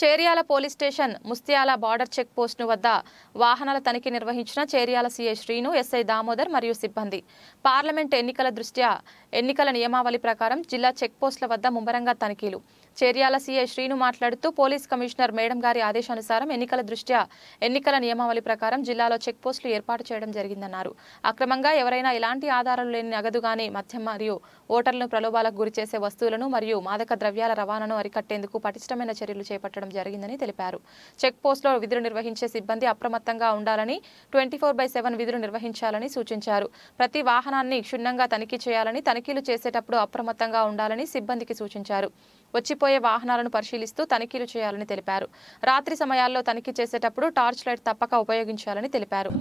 Cheriyal police station Mustiyala border check post వద్ద వాహనాల తనిఖీ నిర్వహించిన చేర్యాల సీఐ శ్రీను, ఎస్ఐ దామోదర్ మరియు సిబ్బంది. పార్లమెంట్ ఎన్నికల దృష్ట్యా ఎన్నికల నియమావళి ప్రకారం జిల్లా చెక్ పోస్టుల వద్ద ముమ్మరంగా తనిఖీలు. చేర్యాల సీఐ శ్రీను మాట్లాడుతూ పోలీస్ కమిషనర్ మేడం గారి ఆదేశానుసారం ఎన్నికల దృష్ట్యా ఎన్నికల నియమావళి ప్రకారం జిల్లాలో చెక్ పోస్టులు ఏర్పాటు చేయడం జరిగిందన్నారు. అక్రమంగా ఎవరైనా ఎలాంటి ఆధారాలు లేని నగదు గాని మద్యం మరియు ఓటర్లను ప్రలోభాలకు గురిచేసే వస్తువులను మరియు మాదక ద్రవ్యాల రవాణాను అరికట్టేందుకు పటిష్టమైన చర్యలు చేపట్టడం జరిగిందని తెలిపారు. చెక్ పోస్టులో విధులు నిర్వహించే సిబ్బంది అప్రమత్తంగా ఉండాలని, 24/7 విధులు నిర్వహించాలని సూచించారు. ప్రతి వాహనాన్ని క్షుణ్ణంగా తనిఖీ చేయాలని, తనిఖీలు చేసేటప్పుడు అప్రమత్తంగా ఉండాలని సిబ్బందికి సూచించారు. వచ్చిపోయే వాహనాలను పరిశీలిస్తూ తనిఖీలు చేయాలని తెలిపారు. రాత్రి సమయాల్లో తనిఖీ చేసేటప్పుడు టార్చ్ లైట్ తప్పక ఉపయోగించాలని తెలిపారు.